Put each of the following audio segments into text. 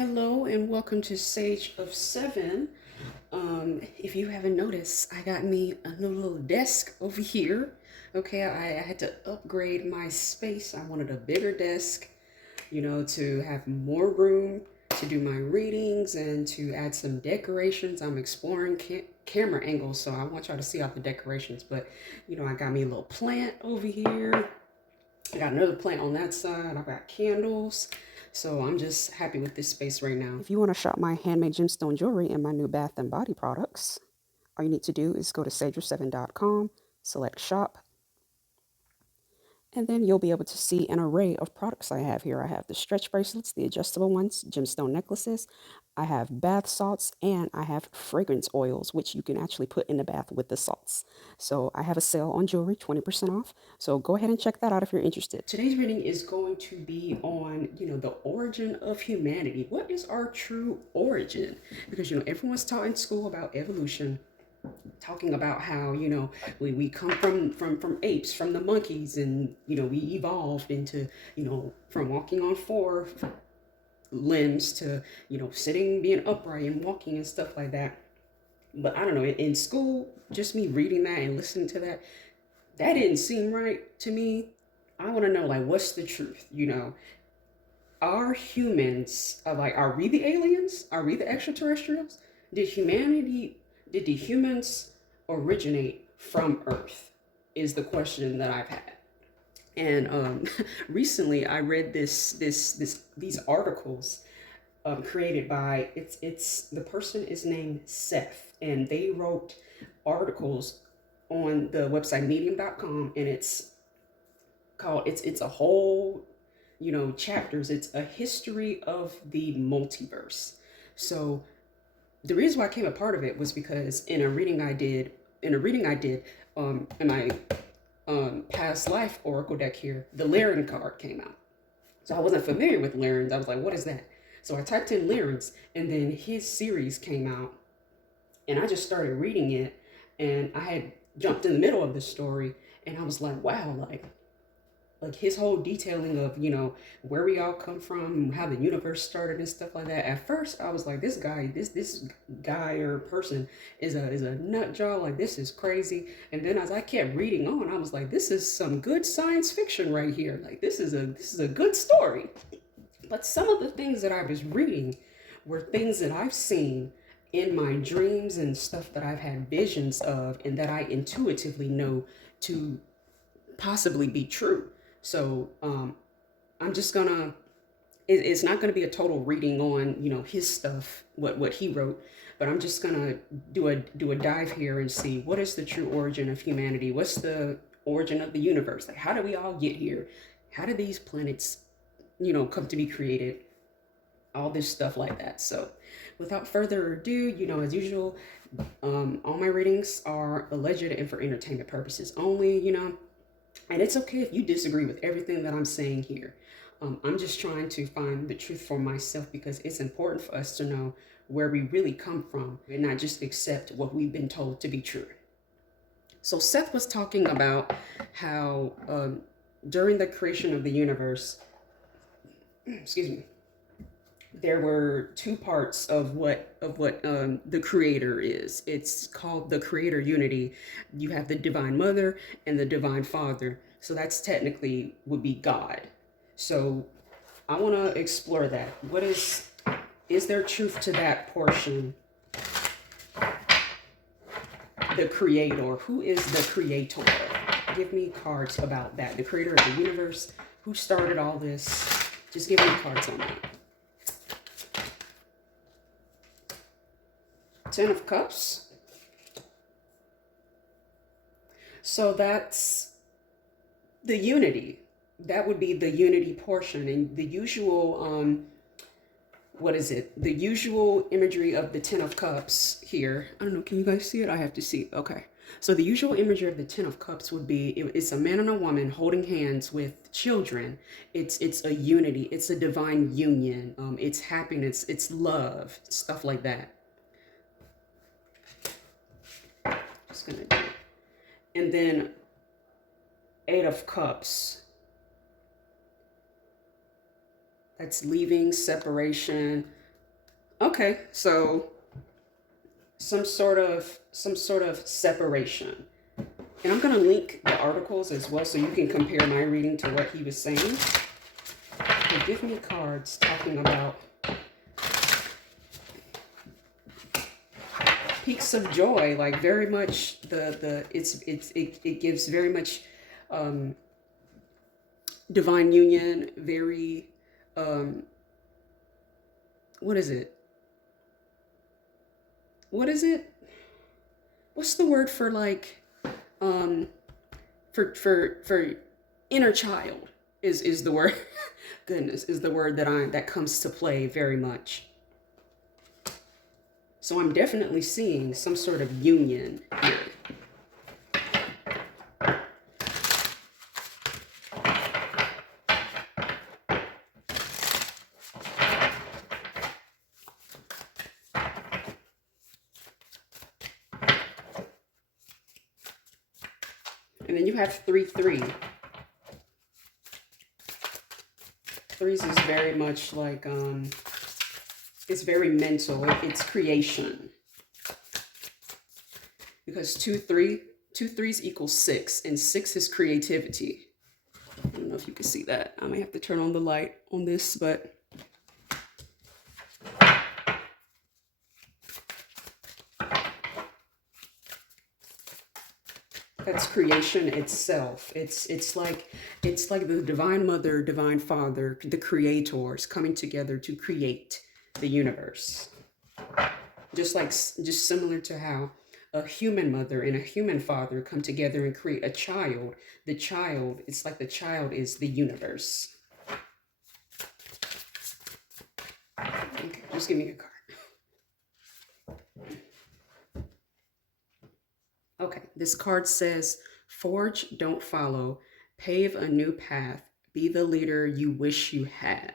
Hello and welcome to Sage of Seven. If you haven't noticed, I got me a little desk over here. Okay, I had to upgrade my space. I wanted a bigger desk, to have more room to do my readings and to add some decorations. I'm exploring camera angles, so I want y'all to see all the decorations. But, I got me a little plant over here. I got another plant on that side. I've got candles. So I'm just happy with this space right now. If you want to shop my handmade gemstone jewelry and my new bath and body products, all you need to do is go to sager7.com, select shop, and then you'll be able to see an array of products I have here. I have the stretch bracelets, the adjustable ones, gemstone necklaces. I have bath salts, and I have fragrance oils, which you can actually put in the bath with the salts. So I have a sale on jewelry, 20% off. So go ahead and check that out if you're interested. Today's reading is going to be on, the origin of humanity. What is our true origin? Because, everyone's taught in school about evolution, talking about how we come from apes, from the monkeys, and we evolved into from walking on four limbs to sitting, being upright and walking and stuff like that. But I don't know, in school, just me reading that and listening to that didn't seem right to me. I want to know, like, what's the truth? Are humans, are we the aliens? Are we the extraterrestrials? Did the humans originate from Earth? Is the question that I've had. And recently I read these articles created by it's the person is named Seth, and they wrote articles on the website medium.com, and it's called it's a whole chapters. It's a history of the multiverse. So the reason why I came a part of it was because in a reading I did in my past life oracle deck here, the Lyran card came out. So I wasn't familiar with Lyrans. I was like, what is that? So I typed in Lyrans, and then his series came out, and I just started reading it, and I had jumped in the middle of the story, and I was like, wow, like his whole detailing of where we all come from, how the universe started and stuff like that. At first I was like, this guy or person is a nut job, like this is crazy. And then as I kept reading on, I was like, this is some good science fiction right here. Like this is a good story. But some of the things that I was reading were things that I've seen in my dreams and stuff that I've had visions of, and that I intuitively know to possibly be true. So I'm just gonna, it's not gonna be a total reading on his stuff, what he wrote, but I'm just gonna do a dive here and see what is the true origin of humanity. What's the origin of the universe? Like, how did we all get here? How did these planets come to be created? All this stuff like that. So without further ado, as usual, all my readings are alleged and for entertainment purposes only, and it's okay if you disagree with everything that I'm saying here. I'm just trying to find the truth for myself, because it's important for us to know where we really come from and not just accept what we've been told to be true. So Seth was talking about how during the creation of the universe, excuse me, there were two parts of what the creator is. It's called the creator unity. You have the divine mother and the divine father. So that's technically would be God. So I want to explore that. What is there truth to that portion? The creator. Who is the creator? Give me cards about that. The creator of the universe. Who started all this? Just give me cards on that. Ten of Cups. So that's the unity. That would be the unity portion. And the usual, what is it? The usual imagery of the Ten of Cups here. I don't know, can you guys see it? I have to see. Okay. So the usual imagery of the Ten of Cups would be, it's a man and a woman holding hands with children. It's a unity. It's a divine union. It's happiness. It's love. Stuff like that. Just gonna do it. And then Eight of Cups. That's leaving, separation, Okay, so some sort of separation. And I'm going to link the articles as well so you can compare my reading to what he was saying. They give me cards talking about peaks of joy, like very much it gives very much um, divine union, very um, what is it? What is it? What's the word for like um, for inner child is the word. Goodness, is the word that comes to play very much. So I'm definitely seeing some sort of union here. And then you have 3-3. Threes is very much like it's very mental. It's creation. Because 2 3s equals 6, and 6 is creativity. I don't know if you can see that. I may have to turn on the light on this, but that's creation itself. It's like the divine mother, divine father, the creators coming together to create the universe. Just similar to how a human mother and a human father come together and create a child. The child, it's like the child is the universe. Okay, just give me a card. Okay, this card says, forge, don't follow, pave a new path, be the leader you wish you had.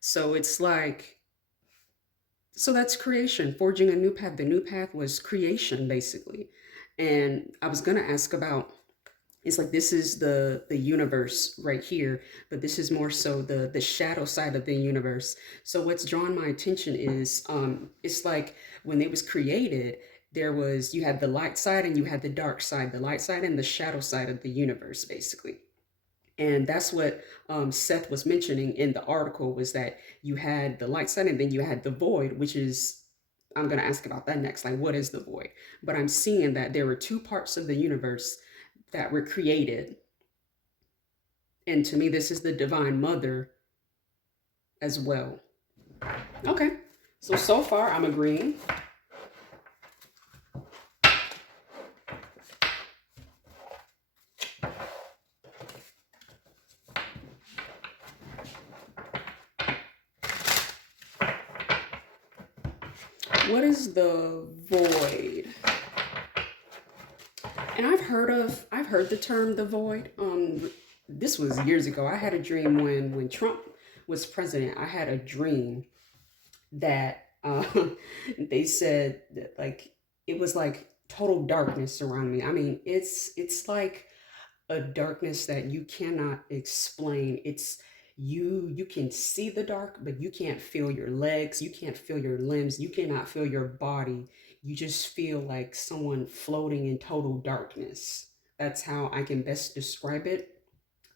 So it's like, so that's creation, forging a new path. The new path was creation, basically. And I was going to ask about, it's like this is the universe right here, but this is more so the shadow side of the universe. So what's drawn my attention is it's like when it was created, there was, you had the light side and you had the dark side, the light side and the shadow side of the universe, basically. And that's what Seth was mentioning in the article, was that you had the light side and then you had the void, which is, I'm going to ask about that next. Like, what is the void? But I'm seeing that there were two parts of the universe that were created. And to me, this is the divine mother as well. Okay. So far, I'm agreeing. What is the void? And I've heard the term the void. This was years ago. I had a dream when Trump was president. I had a dream that they said that, like, it was like total darkness around me. I mean, it's like a darkness that you cannot explain. It's you can see the dark, but you can't feel your legs, you can't feel your limbs, you cannot feel your body. You just feel like someone floating in total darkness. That's how I can best describe it.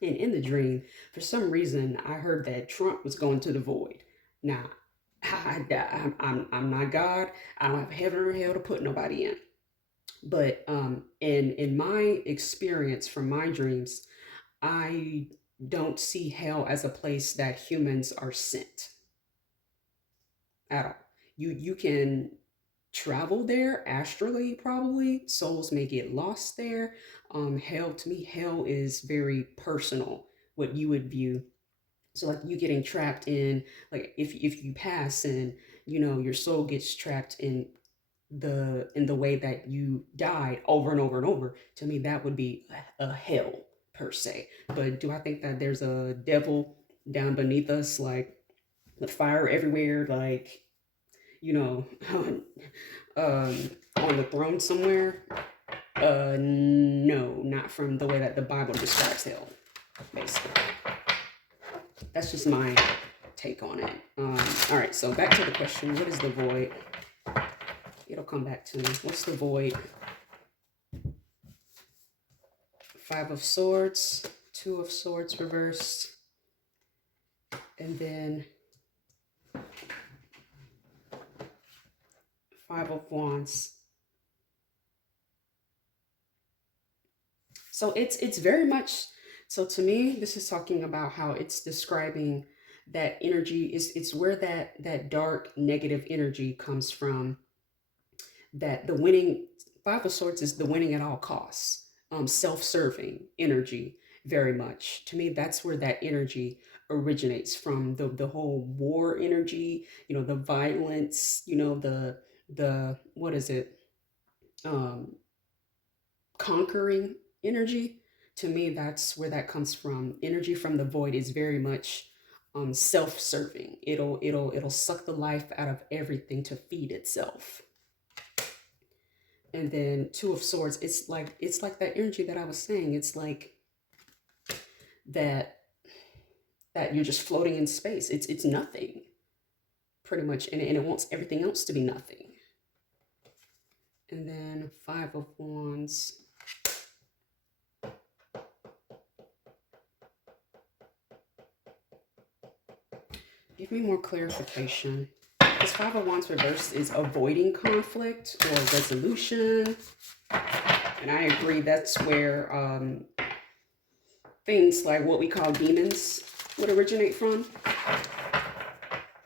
And in the dream, for some reason, I heard that Trump was going to the void. Now, I'm not God. I don't have heaven or hell to put nobody in. But in my experience from my dreams, I don't see hell as a place that humans are sent at all. You can travel there astrally, probably. Souls may get lost there. Hell, to me, hell is very personal, what you would view. So like you getting trapped in, like if you pass and your soul gets trapped in the way that you died over and over and over, to me that would be a hell per se. But do I think that there's a devil down beneath us, like the fire everywhere, like you know on the throne somewhere? No, not from the way that the Bible describes hell, basically. That's just my take on it. All right, so back to the question. What is the void? It'll come back to me. What's the void? Five of Swords, Two of Swords reversed, and then Five of Wands. So it's very much, so to me, this is talking about how it's describing that energy is, it's where that dark negative energy comes from, that the winning, Five of Swords is the winning at all costs, self-serving energy. Very much to me, that's where that energy originates from, the whole war energy, the violence, the what is it, um conquering energy. To me, that's where that comes from. Energy from the void is very much self-serving. It'll suck the life out of everything to feed itself. And then Two of Swords, it's like that energy that I was saying. It's like that you're just floating in space. It's nothing, pretty much, and it wants everything else to be nothing. And then Five of Wands. Give me more clarification. This Five of Wands reversed is avoiding conflict or resolution. And I agree, that's where things like what we call demons would originate from.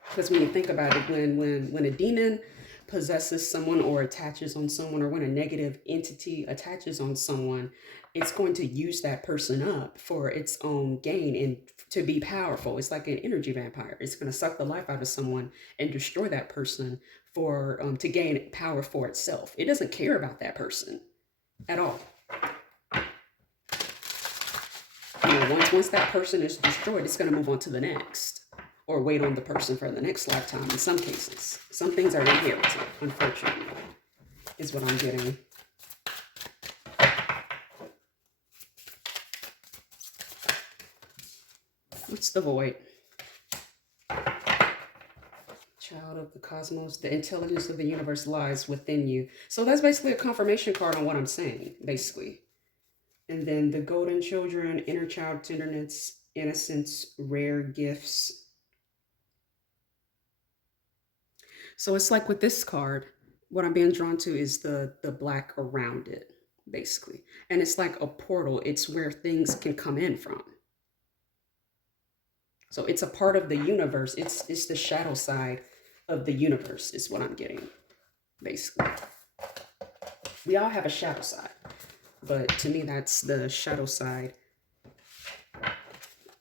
Because when you think about it, when a demon possesses someone or attaches on someone, or when a negative entity attaches on someone, it's going to use that person up for its own gain and to be powerful. It's like an energy vampire. It's going to suck the life out of someone and destroy that person for to gain power for itself. It doesn't care about that person at all. Once that person is destroyed, it's going to move on to the next, or wait on the person for the next lifetime. In some cases, some things are inherited, unfortunately, is what I'm getting. What's the void? Child of the cosmos, the intelligence of the universe lies within you. So that's basically a confirmation card on what I'm saying, basically. And then the golden children, inner child tenderness, innocence, rare gifts. So it's like with this card, what I'm being drawn to is the black around it, basically. And it's like a portal. It's where things can come in from. So it's a part of the universe. It's the shadow side of the universe is what I'm getting, basically. We all have a shadow side, but to me, that's the shadow side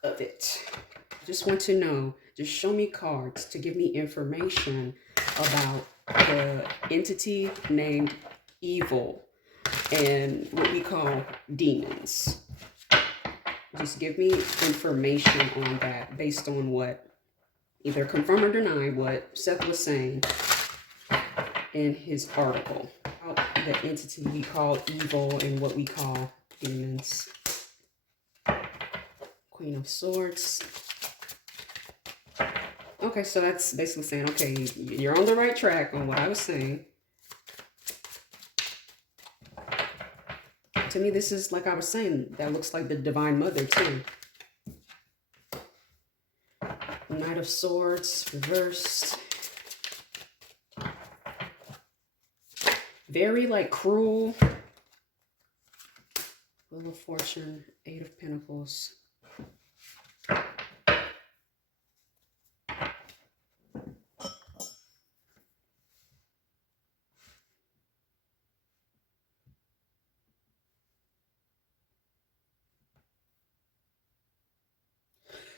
of it. I just want to know, just show me cards to give me information about the entity named evil and what we call demons. Just give me information on that based on what, either confirm or deny what Seth was saying in his article about the entity we call evil and what we call demons. Queen of Swords. Okay, so that's basically saying, okay, you're on the right track on what I was saying. To me, this is, like I was saying, that looks like the Divine Mother, too. Knight of Swords, reversed. Very, like, cruel. Wheel of Fortune, Eight of Pentacles.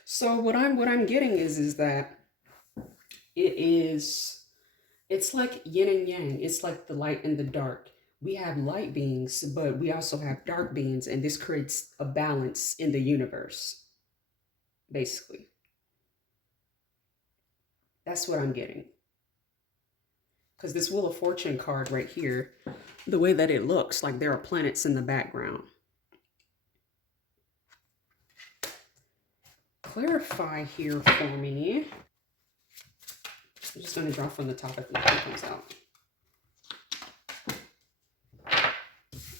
So what I'm getting is that it's like yin and yang. It's like the light and the dark. We have light beings, but we also have dark beings, and this creates a balance in the universe, basically. That's what I'm getting. Because this Wheel of Fortune card right here, the way that it looks, like there are planets in the background. Clarify here for me. I'm just going to draw from the top if nothing comes out.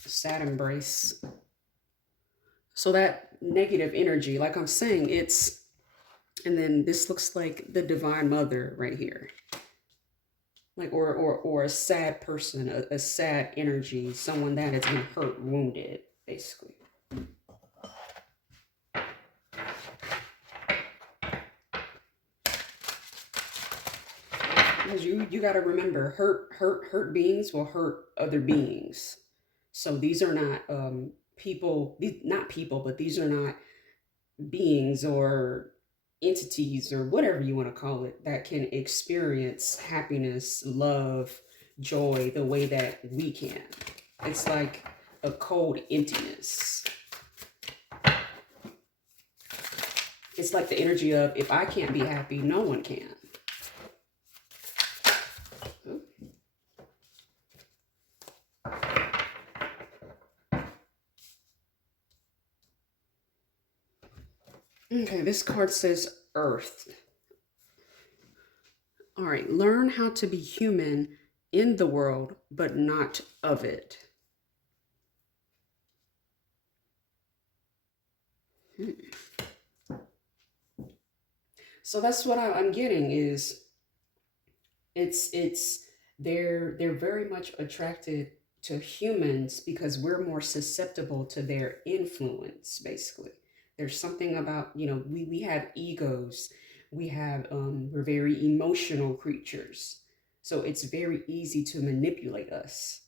Sad embrace. So that negative energy, like I'm saying, it's, and then this looks like the divine mother right here. Like, or a sad person, a sad energy, someone that has been hurt, wounded, basically. Because you got to remember, hurt beings will hurt other beings. So these are not people, not people, but these are not beings or entities or whatever you want to call it that can experience happiness, love, joy the way that we can. It's like a cold emptiness. It's like the energy of, if I can't be happy, no one can. Okay, this card says Earth. All right, learn how to be human in the world, but not of it. So that's what I'm getting is, it's they're very much attracted to humans because we're more susceptible to their influence, basically. There's something about, we have egos, we're very emotional creatures, so it's very easy to manipulate us.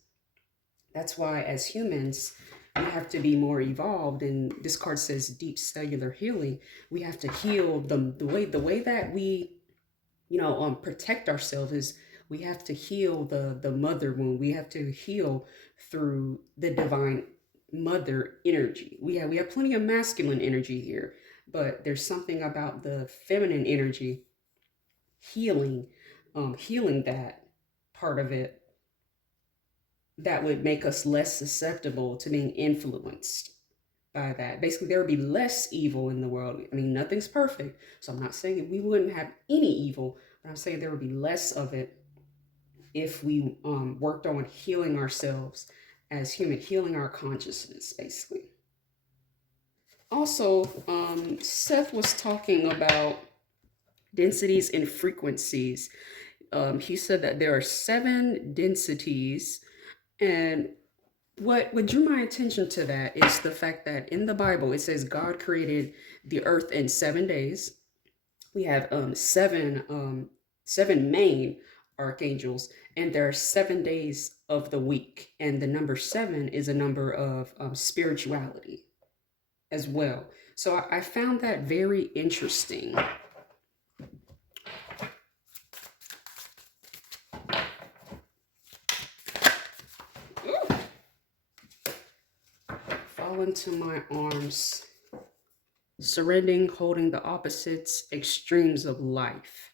That's why as humans we have to be more evolved, and this card says deep cellular healing. We have to heal the way that we protect ourselves is, we have to heal the mother wound. We have to heal through the divine mother energy. We have plenty of masculine energy here, but there's something about the feminine energy healing, healing that part of it, that would make us less susceptible to being influenced by that. Basically, there would be less evil in the world. I mean, nothing's perfect, so I'm not saying we wouldn't have any evil, but I'm saying there would be less of it if we worked on healing ourselves as human, healing our consciousness, basically. Also, Seth was talking about densities and frequencies. He said that there are 7 densities, and what drew my attention to that is the fact that in the Bible it says God created the earth in 7 days. We have seven main archangels, and there are 7 days of the week, and the number 7 is a number of spirituality as well. So I found that very interesting. Ooh. Fall into my arms, surrendering, holding the opposites, extremes of life.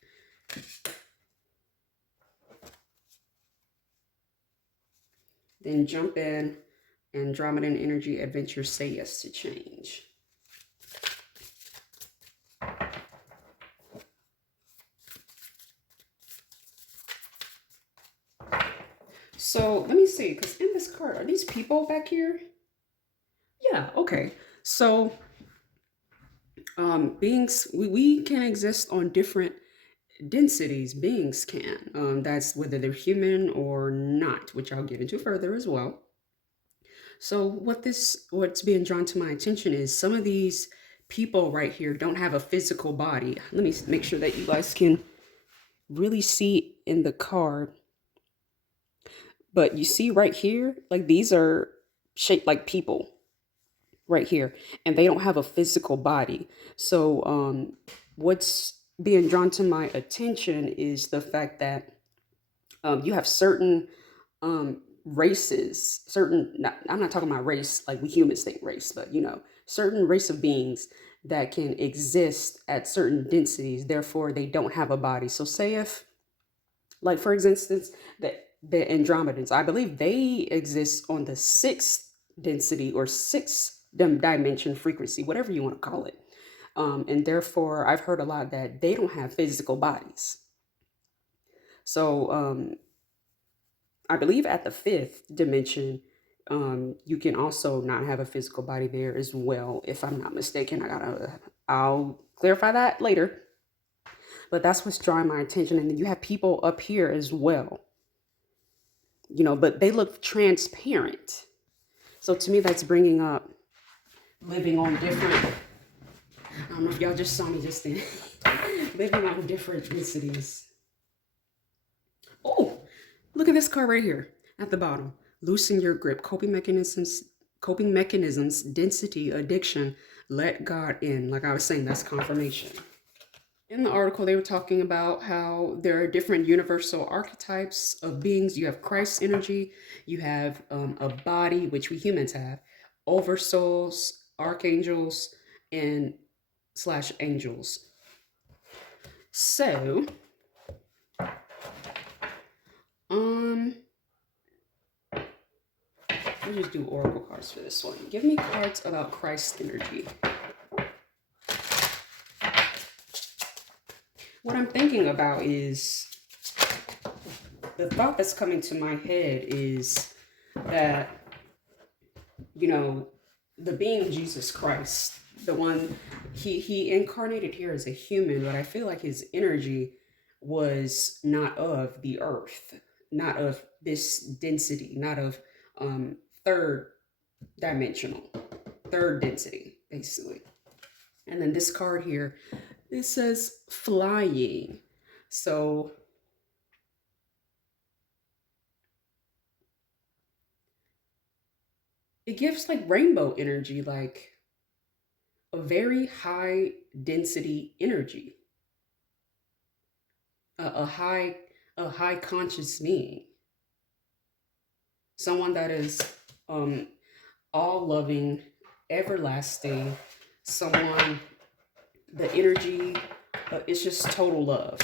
Then jump in, Andromedan energy, adventure, say yes to change. So let me see, because in this card, are these people back here? Yeah, okay. So beings, we can exist on different densities. Beings can. That's whether they're human or not, which I'll get into further as well. So what's being drawn to my attention is some of these people right here don't have a physical body. Let me make sure that you guys can really see in the card. But you see right here, like these are shaped like people right here, and they don't have a physical body. So what's being drawn to my attention is the fact that you have certain races, I'm not talking about race like we humans think race, but certain race of beings that can exist at certain densities, therefore they don't have a body. So say if, like for instance, the Andromedans, I believe they exist on the 6th density or 6th dimension frequency, whatever you want to call it. And therefore I've heard a lot that they don't have physical bodies. So I believe at the fifth dimension, you can also not have a physical body there as well. If I'm not mistaken, I'll clarify that later. But that's what's drawing my attention. And then you have people up here as well, but they look transparent. So to me, that's bringing up living on different. I don't know if y'all just saw me just then. Living on different densities. Oh, look at this card right here at the bottom. Loosen your grip. Coping mechanisms, density, addiction. Let God in. Like I was saying, that's confirmation. In the article, they were talking about how there are different universal archetypes of beings. You have Christ's energy, you have a body, which we humans have, oversouls, archangels, and slash angels. So, we'll just do oracle cards for this one. Give me cards about Christ's energy. What I'm thinking about is, the thought that's coming to my head is that, the being Jesus Christ, the one, he incarnated here as a human, but I feel like his energy was not of the earth, not of this density, not of third dimensional, third density, basically. And then this card here, it says flying. So it gives like rainbow energy, like a very high density energy, a high conscious being, someone that is all loving, everlasting, someone, the energy is just total love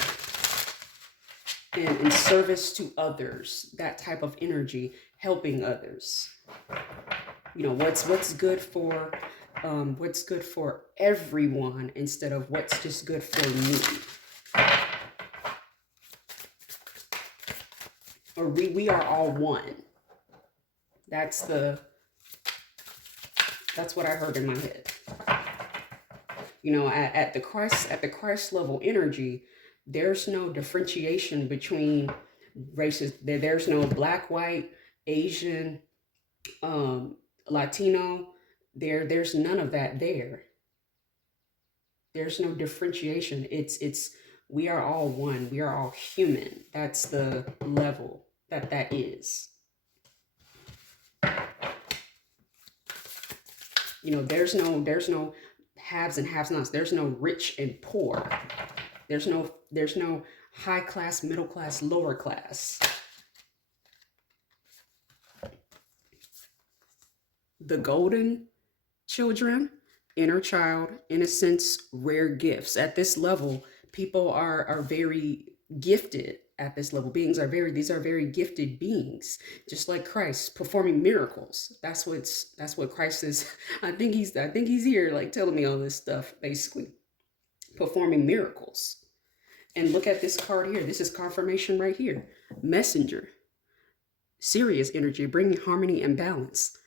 and in service to others, that type of energy, helping others. What's good for everyone instead of what's just good for me. Or we are all one. That's what I heard in my head. At the Christ level energy, there's no differentiation between races. There's no black, white, Asian, Latino. There's none of that there. There's no differentiation. It's we are all one. We are all human. That's the level that is. There's no haves and have nots. There's no rich and poor. There's no high class, middle class, lower class. The golden children, inner child, innocence, rare gifts. At this level, people are very gifted. At this level, these are very gifted beings, just like Christ, performing miracles. That's what Christ is. I think he's here like telling me all this stuff, basically performing miracles. And look at this card here. This is confirmation right here. Messenger, serious energy, bringing harmony and balance.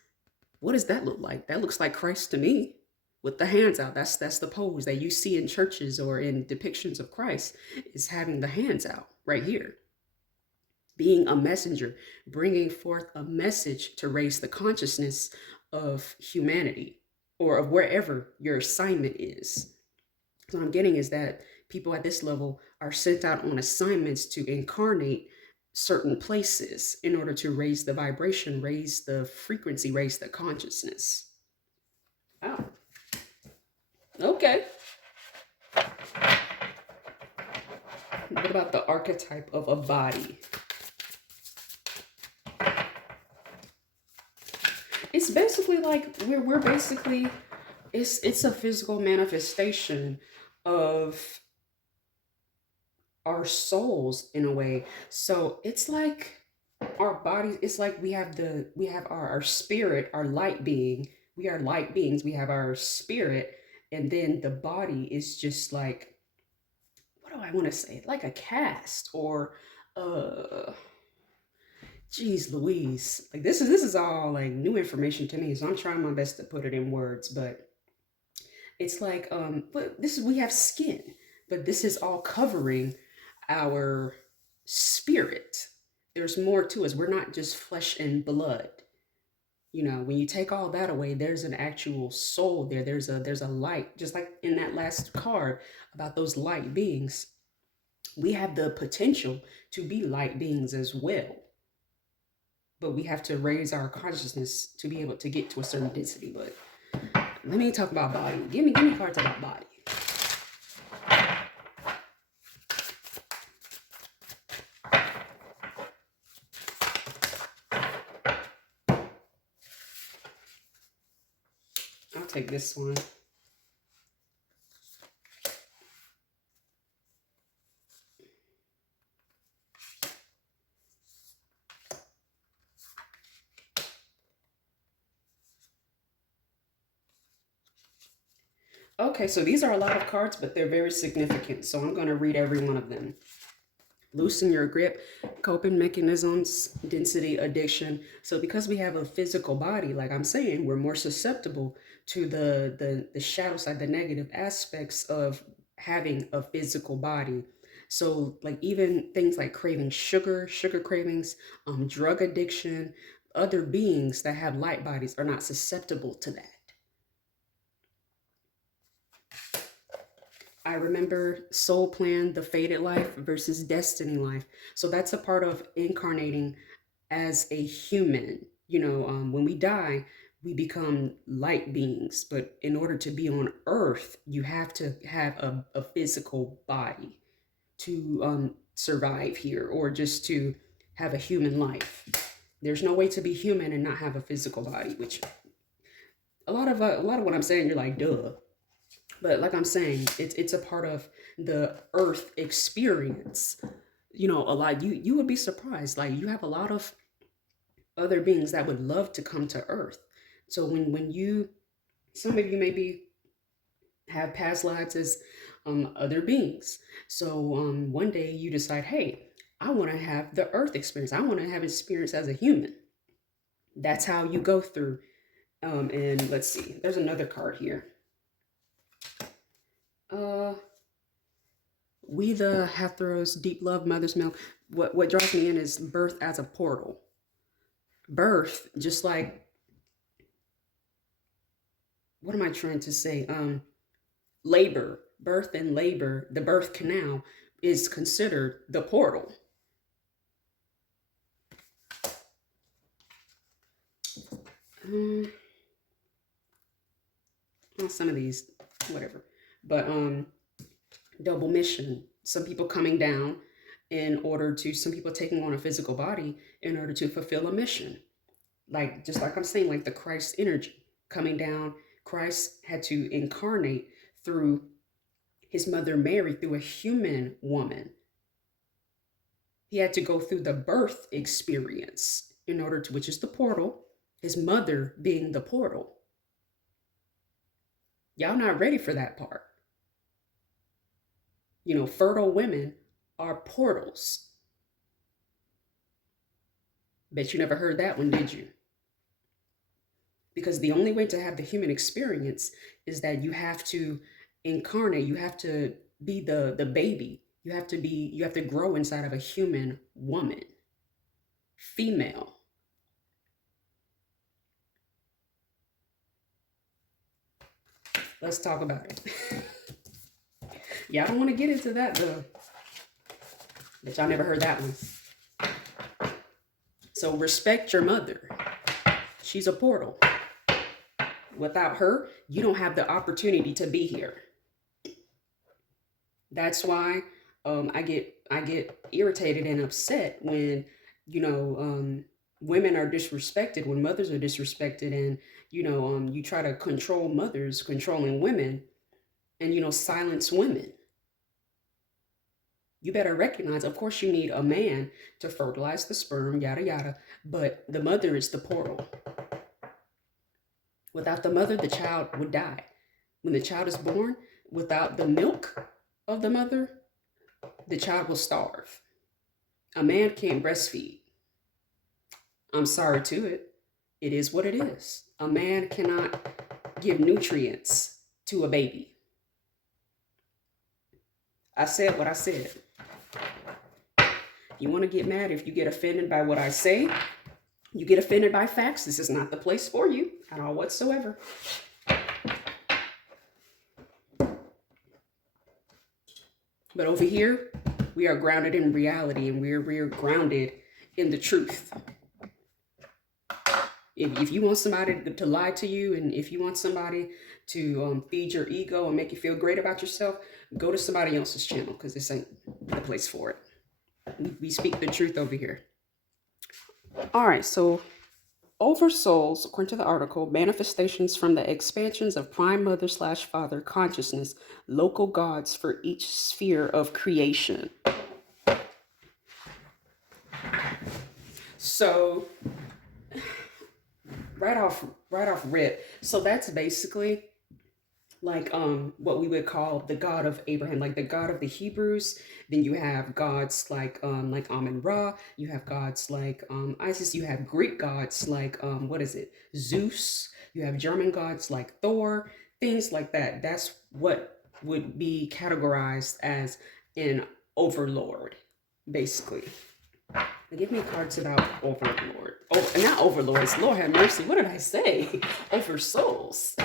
What does that look like? That looks like Christ to me, with the hands out. That's the pose that you see in churches or in depictions of Christ, is having the hands out right here. Being a messenger, bringing forth a message to raise the consciousness of humanity or of wherever your assignment is. What I'm getting is that people at this level are sent out on assignments to incarnate certain places in order to raise the vibration, raise the frequency, raise the consciousness. Oh, okay. What about the archetype of a body? It's basically like we're basically, it's a physical manifestation of our souls in a way. So it's like our bodies, it's like we have our spirit, our light being. We are light beings. We have our spirit, and then the body is just like, what do I want to say? Like a cast or Uh, Geez, Louise. Like this is all like new information to me, so I'm trying my best to put it in words, but it's like but this is we have skin, but this is all covering our spirit. There's more to us. We're not just flesh and blood. When you take all that away, there's an actual soul there. There's a light, just like in that last card about those light beings. We have the potential to be light beings as well, but we have to raise our consciousness to be able to get to a certain density. But let me talk about body. Give me cards about body. I'll take this one. Okay, so these are a lot of cards, but they're very significant. So I'm going to read every one of them. Loosen your grip, coping mechanisms, density, addiction. So because we have a physical body, like I'm saying, we're more susceptible to the shadow side, the negative aspects of having a physical body. So like even things like craving sugar cravings, drug addiction, other beings that have light bodies are not susceptible to that. I remember soul plan, the fated life versus destiny life. So that's a part of incarnating as a human. When we die, we become light beings. But in order to be on earth, you have to have a physical body to survive here or just to have a human life. There's no way to be human and not have a physical body, which a lot of what I'm saying, you're like, duh. But like I'm saying, it's a part of the earth experience. A lot you would be surprised. Like you have a lot of other beings that would love to come to earth. So when you some of you maybe have past lives as other beings. So one day you decide, hey, I want to have the earth experience. I want to have experience as a human. That's how you go through. And let's see, there's another card here. Uh We the Heteros, deep love, mother's milk. What draws me in is birth as a portal. Birth, just like what am I trying to say? Labor, birth and labor, the birth canal is considered the portal. Um, well, some of these, whatever. But double mission. Some people coming down some people taking on a physical body in order to fulfill a mission. Like just like I'm saying, like the Christ energy coming down. Christ had to incarnate through his mother Mary, through a human woman. He had to go through the birth experience in order to, which is the portal, his mother being the portal. Y'all not ready for that part. Fertile women are portals. Bet you never heard that one, did you? Because the only way to have the human experience is that you have to incarnate, you have to be the baby. You have to grow inside of a human woman, female. Let's talk about it. Y'all don't want to get into that though. But y'all never heard that one. So respect your mother. She's a portal. Without her, you don't have the opportunity to be here. That's why I get irritated and upset when women are disrespected, when mothers are disrespected, and you try to control mothers, controlling women, and silence women. You better recognize, of course, you need a man to fertilize the sperm, yada yada, but the mother is the portal. Without the mother, the child would die. When the child is born, without the milk of the mother, the child will starve. A man can't breastfeed. I'm sorry to it. It is what it is. A man cannot give nutrients to a baby. I said what I said. You want to get mad if you get offended by what I say, you get offended by facts. This is not the place for you at all whatsoever. But over here, we are grounded in reality, and we're grounded in the truth. If you want somebody to lie to you, and if you want somebody to feed your ego and make you feel great about yourself, go to somebody else's channel, because this ain't the place for it. We speak the truth over here. All right, so over souls, according to the article, manifestations from the expansions of prime mother / father consciousness, local gods for each sphere of creation. So right off rip. So that's basically like what we would call the God of Abraham, like the God of the Hebrews. Then you have gods like Amun Ra. You have gods like Isis. You have Greek gods like what is it, Zeus. You have German gods like Thor. Things like that. That's what would be categorized as an overlord, basically. Give me cards about overlord. Oh, not overlords. Lord have mercy. What did I say? Over souls.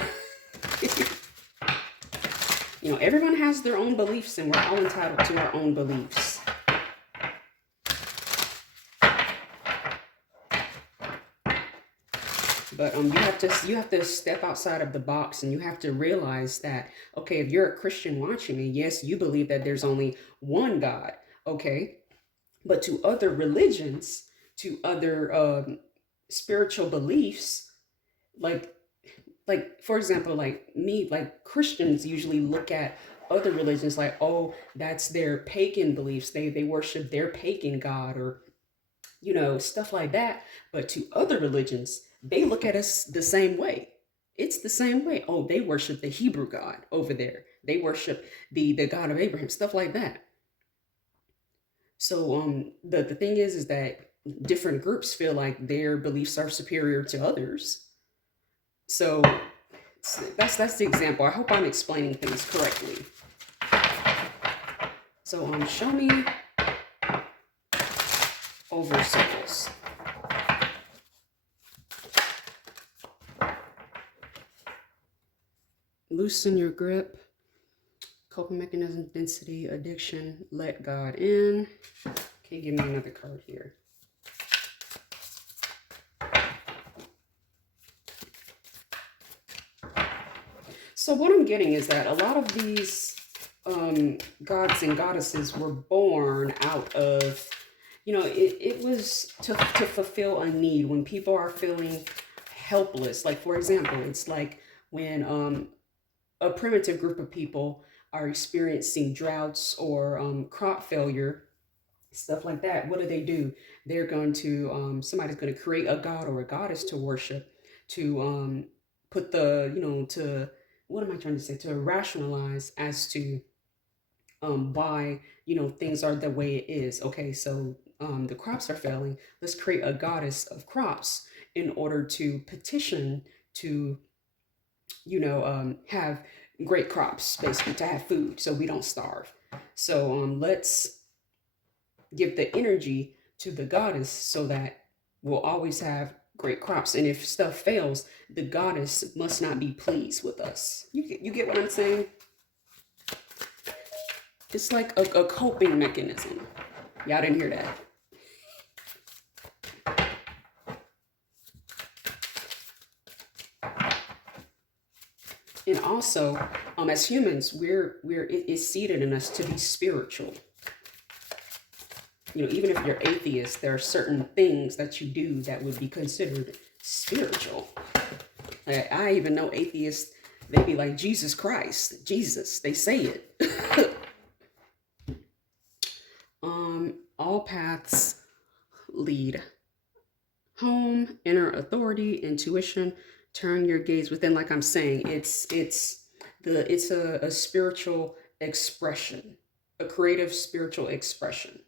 You know, everyone has their own beliefs, and we're all entitled to our own beliefs. But you have to step outside of the box, and you have to realize that, okay, if you're a Christian watching me, yes, you believe that there's only one God, okay? But to other religions, to other spiritual beliefs, like for example, like me, like Christians usually look at other religions like, oh, that's their pagan beliefs. They worship their pagan god, or stuff like that. But to other religions, they look at us the same way. It's the same way. Oh, they worship the Hebrew God over there. They worship the God of Abraham, stuff like that. So the thing is that different groups feel like their beliefs are superior to others. So that's the example. I hope I'm explaining things correctly. So show me over souls. Loosen your grip. Coping mechanism, density, addiction, let God in. Okay, give me another card here. So what I'm getting is that a lot of these gods and goddesses were born out of, it was to fulfill a need when people are feeling helpless. Like, for example, it's like when a primitive group of people are experiencing droughts or crop failure, stuff like that. What do? They're going to, somebody's going to create a god or a goddess to worship, to put to, what am I trying to say? To rationalize as to why, things are the way it is. Okay, so the crops are failing. Let's create a goddess of crops in order to petition to, have great crops, basically, to have food so we don't starve. So let's give the energy to the goddess so that we'll always have great crops. And if stuff fails, the goddess must not be pleased with us. You get what I'm saying? It's like a coping mechanism. Y'all didn't hear that. And also, as humans, it's seated in us to be spiritual. Even if you're atheist, there are certain things that you do that would be considered spiritual. Like, I even know atheists, they be like, Jesus Christ, Jesus, they say it. All paths lead home, inner authority, intuition, turn your gaze within. Like I'm saying, it's a spiritual expression, a creative spiritual expression.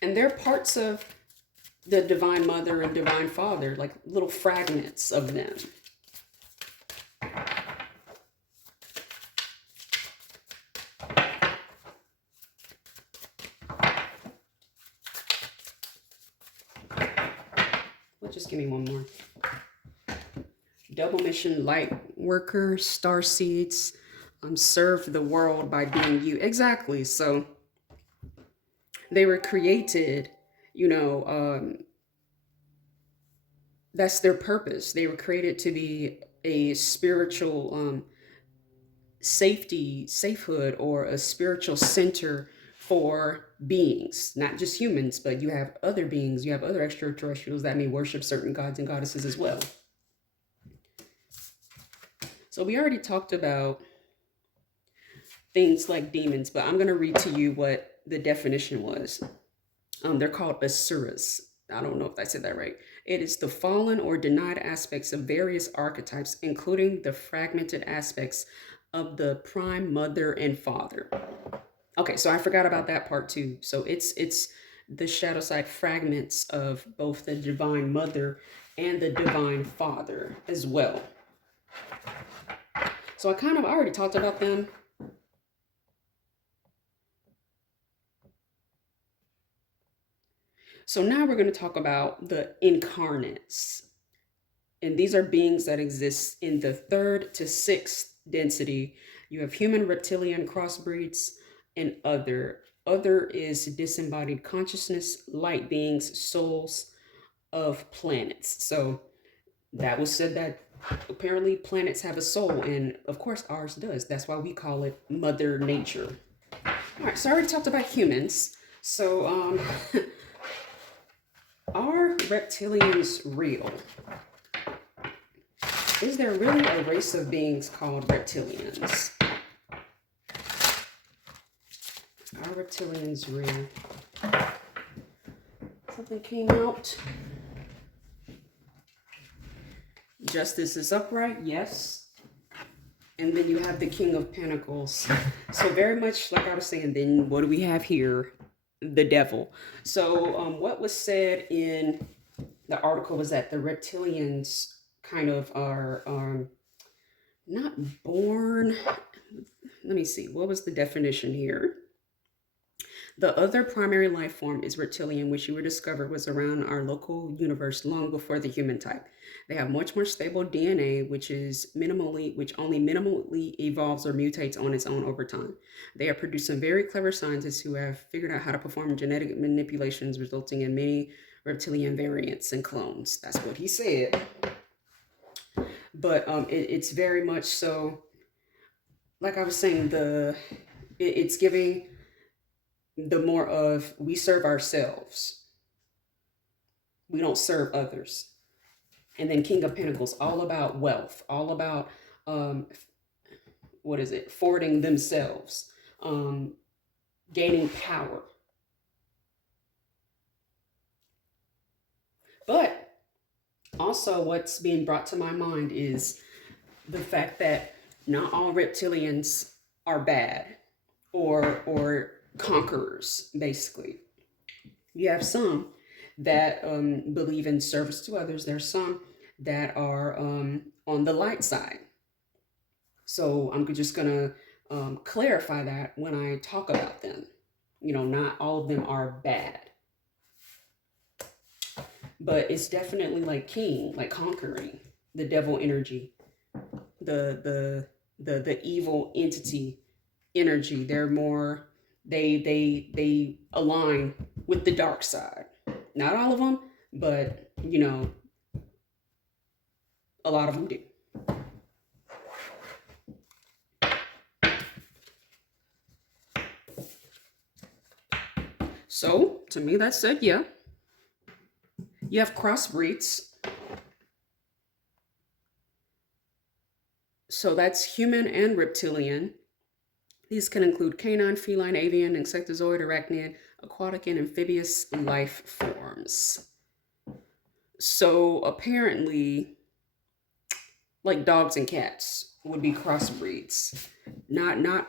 And they're parts of the Divine Mother and Divine Father, like little fragments of them. Well, just give me one more. Double mission light worker, star seeds, serve the world by being you. Exactly. So they were created, you know, that's their purpose. They were created to be a spiritual safehood, or a spiritual center for beings, not just humans, but you have other beings, you have other extraterrestrials that may worship certain gods and goddesses as well. So we already talked about things like demons, but I'm going to read to you what the definition was. They're called asuras. I don't know if I said that right. It is the fallen or denied aspects of various archetypes, including the fragmented aspects of the prime mother and father. Okay, so I forgot about that part too. So it's the shadow side fragments of both the divine mother and the divine father as well. So I already talked about them. So now we're going to talk about the incarnates. And these are beings that exist in the third to sixth density. You have human, reptilian, crossbreeds, and other. Other is disembodied consciousness, light beings, souls of planets. So that was said that apparently planets have a soul, and of course ours does. That's why we call it Mother Nature. All right, so I already talked about humans. So are reptilians real? Is there really a race of beings called reptilians? Are reptilians real? Something came out. Justice is upright, yes. And then you have the King of Pentacles. So very much like I was saying, then what do we have here? The devil. So what was said in the article was that the reptilians kind of are not born. Let me see. What was the definition here? The other primary life form is reptilian, which you were discovered was around our local universe long before the human type. They have much more stable DNA, which only minimally evolves or mutates on its own over time. They are producing very clever scientists who have figured out how to perform genetic manipulations, resulting in many reptilian variants and clones. That's what he said. But it's very much so. Like I was saying, it's giving the more of we serve ourselves. We don't serve others. And then King of Pentacles, all about wealth, all about forwarding themselves, gaining power. But also what's being brought to my mind is the fact that not all reptilians are bad or conquerors, basically. You have some that believe in service to others. There's some that are on the light side. So I'm just going to clarify that when I talk about them. Not all of them are bad. But it's definitely like king, like conquering, the devil energy, the evil entity energy. They're more, they align with the dark side. Not all of them, but a lot of them do. So to me, that said, yeah. You have crossbreeds. So that's human and reptilian. These can include canine, feline, avian, insectozoid, arachnid, aquatic, and amphibious life forms. So apparently, like dogs and cats would be crossbreeds. Not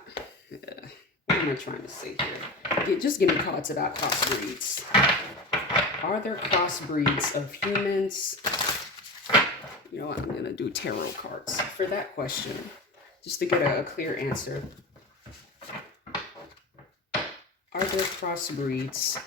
What am I trying to say here? Just give me cards about crossbreeds. Are there crossbreeds of humans? You know what? I'm going to do tarot cards for that question, just to get a clear answer. Are there crossbreeds?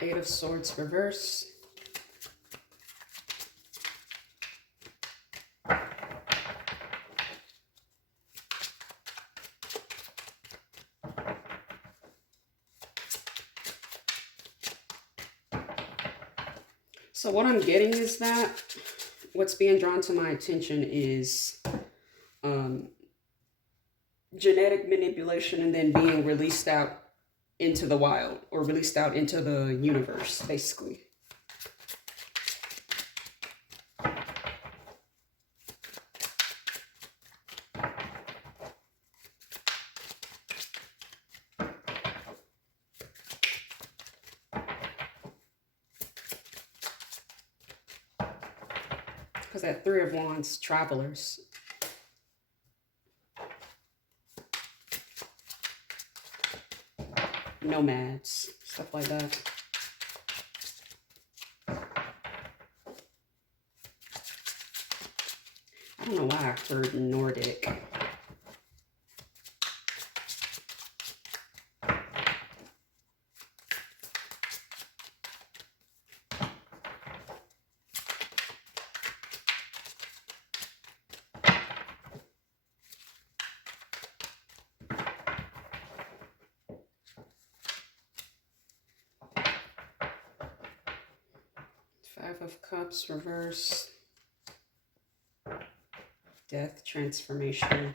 Eight of Swords reverse. So what I'm getting is that what's being drawn to my attention is genetic manipulation and then being released out into the wild, or released out into the universe, basically. Because that Three of Wands, travelers. Nomads, stuff like that. I don't know why I heard Nordic. Five of Cups, reverse. Death, transformation.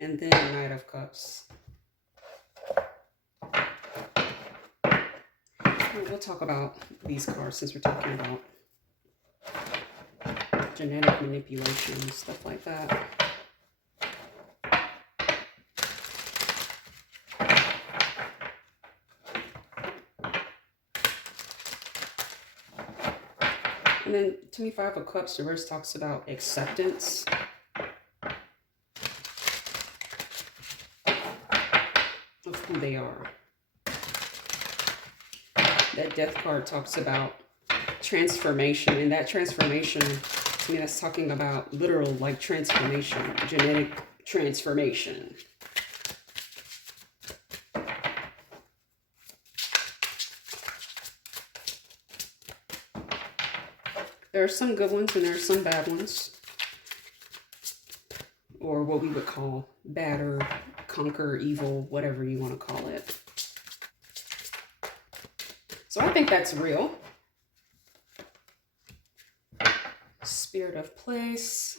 And then Knight of Cups. We'll talk about these cards since we're talking about genetic manipulation and stuff like that. And then to me, Five of Cups reverse talks about acceptance. Of who they are. That Death card talks about transformation, and that transformation, to me, that's talking about literal, like, transformation, genetic transformation. There are some good ones and there are some bad ones, or what we would call batter, conquer evil, whatever you want to call it. So I think that's real. Spirit of place.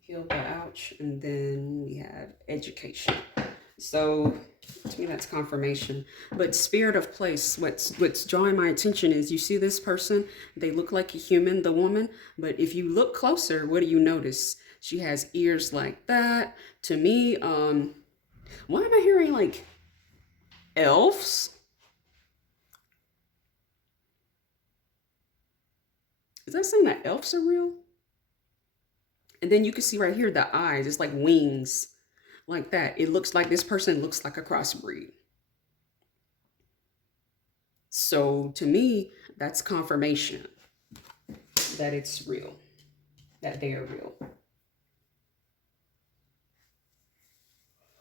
Heal the ouch. And then we have education. So to me, that's confirmation. But spirit of place, what's drawing my attention is, you see this person, they look like a human, the woman, but if you look closer, what do you notice? She has ears like that. To me, why am I hearing like elves? Is that saying that elves are real? And then you can see right here the eyes, it's like wings, like that. It looks like this person looks like a crossbreed. So to me, that's confirmation that it's real, that they are real.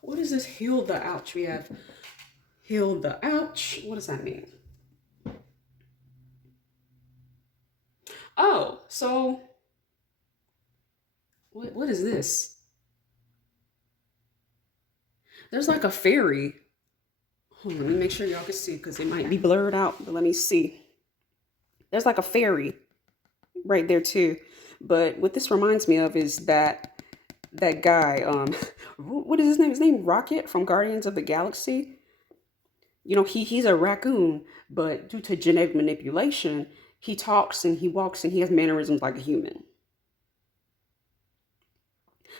What is this heal the ouch? We have heal the ouch. What does that mean? Oh, so what is this? There's like a fairy. Hold on, let me make sure y'all can see, because it might be blurred out, but let me see. There's like a fairy right there too. But what this reminds me of is that guy, what is his name? His name Rocket from Guardians of the Galaxy. You know, he's a raccoon, but due to genetic manipulation, he talks and he walks and he has mannerisms like a human.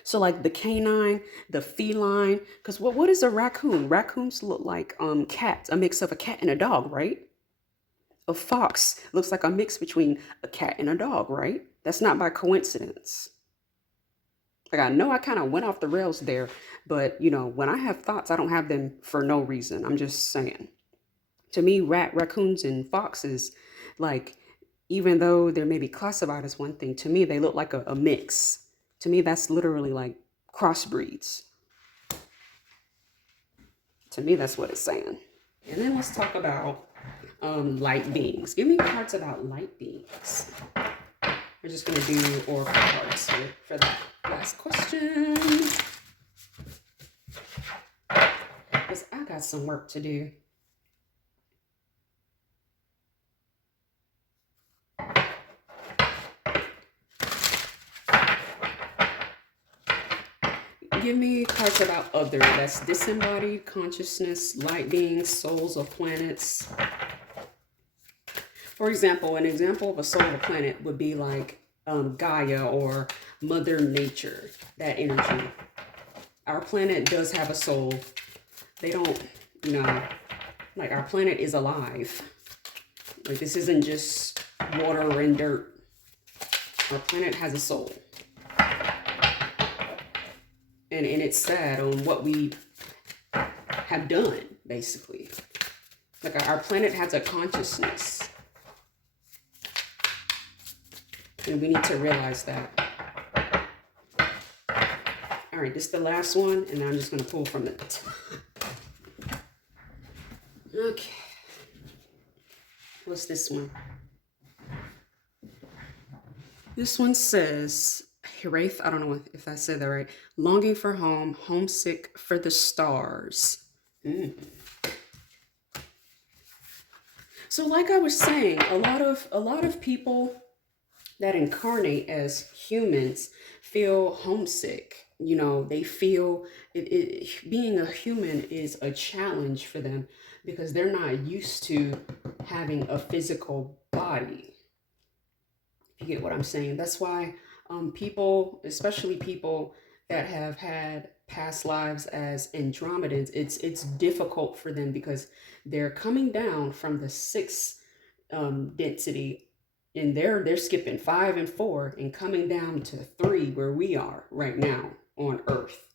So like the canine, the feline, because what is a raccoon? Raccoons look like cats, a mix of a cat and a dog, right? A fox looks like a mix between a cat and a dog, right? That's not by coincidence. Like, I know I kind of went off the rails there, but when I have thoughts, I don't have them for no reason. I'm just saying. To me, raccoons, and foxes, like, even though they're maybe classified as one thing, to me, they look like a mix. To me, that's literally like crossbreeds. To me, that's what it's saying. And then let's talk about light beings. Give me cards about light beings. We're just going to do oracle cards here for that last question. Because I got some work to do. Give me cards about other. That's disembodied consciousness, light beings, souls of planets. For example, an example of a soul of a planet would be like Gaia or Mother Nature, that energy. Our planet does have a soul. They don't, like, our planet is alive. Like, this isn't just water and dirt. Our planet has a soul. And it's sad on what we have done, basically. Like, our planet has a consciousness. And we need to realize that. All right, this is the last one, and I'm just going to pull from it. Okay. What's this one? This one says, Wraith, I don't know if I said that right. Longing for home, homesick for the stars. So like I was saying, a lot of people that incarnate as humans feel homesick. They feel being a human is a challenge for them because they're not used to having a physical body. If you get what I'm saying. That's why people, especially people that have had past lives as Andromedans, it's difficult for them because they're coming down from the 6 density, and they're skipping 5 and 4 and coming down to 3 where we are right now on Earth.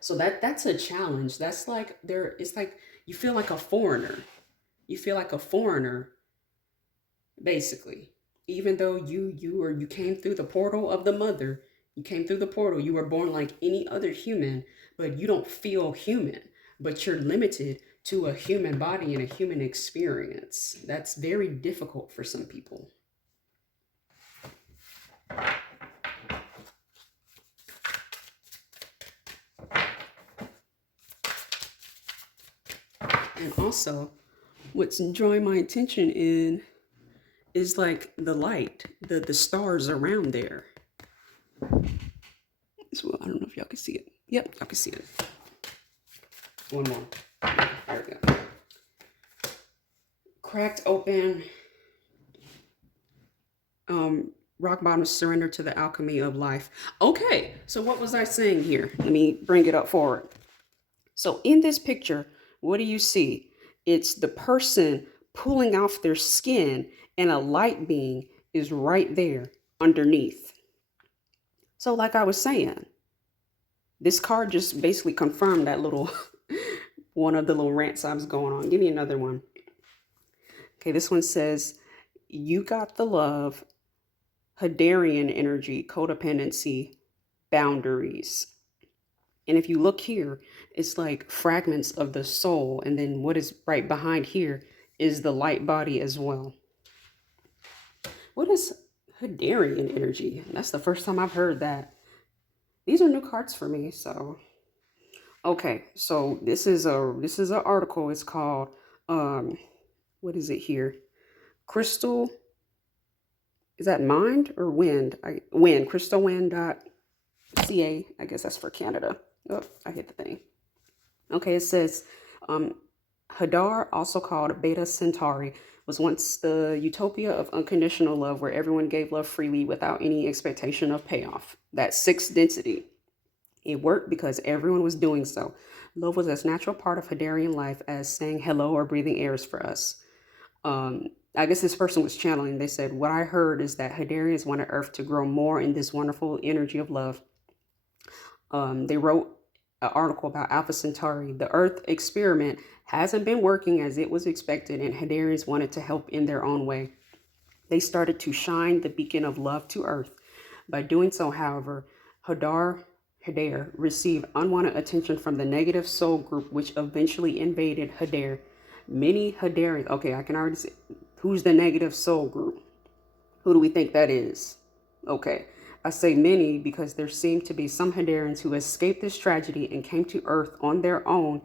So that's a challenge. That's like it's like you feel like a foreigner. You feel like a foreigner, basically. Even though you came through the portal of the mother, you came through the portal, you were born like any other human, but you don't feel human, but you're limited to a human body and a human experience. That's very difficult for some people. And also, what's drawing my attention in is like the light, the stars around there. So I don't know if y'all can see it. Yep, y'all can see it. One more. There we go. Cracked open. Rock bottom, surrender to the alchemy of life. Okay, so what was I saying here? Let me bring it up forward. So in this picture, what do you see? It's the person pulling off their skin, and a light being is right there underneath. So like I was saying, this card just basically confirmed that little one of the little rants I was going on. Give me another one. Okay, this one says, you got the love, Hadarian energy, codependency, boundaries. And if you look here, it's like fragments of the soul. And then what is right behind here is the light body as well. What is Hadarian energy? That's the first time I've heard that. These are new cards for me, so. Okay, so this is an article. It's called what is it here? Crystal, is that mind or wind? Wind, crystalwind.ca. I guess that's for Canada. Oh, I hit the thing. Okay, it says Hadar, also called Beta Centauri, was once the utopia of unconditional love where everyone gave love freely without any expectation of payoff. That's 6th density. It worked because everyone was doing so. Love was as natural part of Hadarian life as saying hello or breathing airs for us. I guess this person was channeling. They said, what I heard is that Hadarians wanted Earth to grow more in this wonderful energy of love. They wrote an article about Alpha Centauri. The Earth experiment hasn't been working as it was expected, and Hadarians wanted to help in their own way. They started to shine the beacon of love to Earth. By doing so, however, Hadar received unwanted attention from the negative soul group, which eventually invaded Hadar. Many Hadarians, okay, I can already see who's the negative soul group. Who do we think that is? Okay, I say many because there seem to be some Hadarians who escaped this tragedy and came to Earth on their own,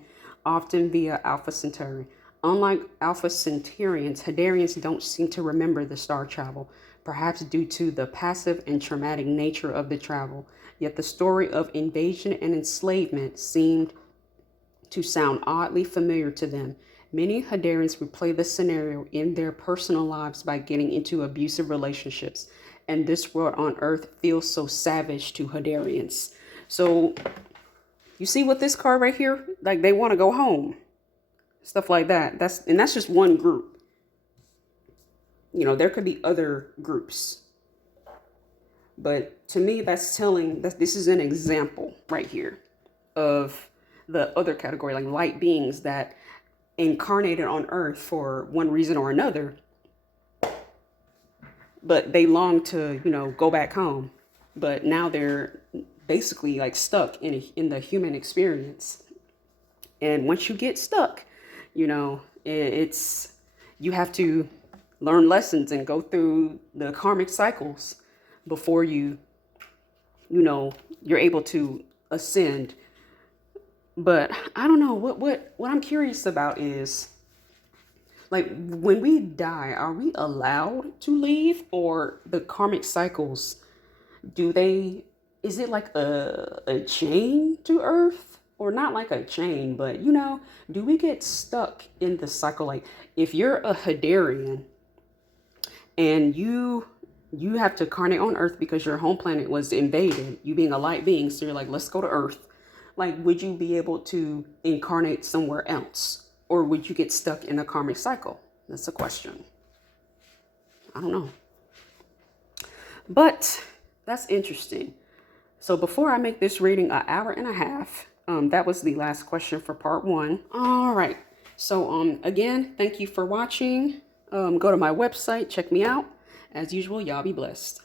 often via Alpha Centauri. Unlike Alpha Centaurians, Hadarians don't seem to remember the star travel, perhaps due to the passive and traumatic nature of the travel. Yet the story of invasion and enslavement seemed to sound oddly familiar to them. Many Hadarians replay this scenario in their personal lives by getting into abusive relationships, and this world on Earth feels so savage to Hadarians. So you see what this card right here, like they want to go home, stuff like that. That's just one group. You know, there could be other groups, but to me, that's telling that this is an example right here of the other category, like light beings that incarnated on Earth for one reason or another, but they long to, you know, go back home. But now they're basically like stuck in the human experience. And once you get stuck, you know, it's you have to learn lessons and go through the karmic cycles before you know, you're able to ascend. But I don't know, what I'm curious about is, like, when we die, are we allowed to leave, or the karmic cycles, is it like a chain to Earth? Or not like a chain, but, you know, do we get stuck in the cycle? Like, if you're a Hadarian and you have to incarnate on Earth because your home planet was invaded, you being a light being, so you're like, let's go to Earth. Like, would you be able to incarnate somewhere else? Or would you get stuck in a karmic cycle? That's a question. I don't know. But that's interesting. So before I make this reading an hour and a half, that was the last question for part 1. All right. So again, thank you for watching. Go to my website, check me out. As usual, y'all be blessed.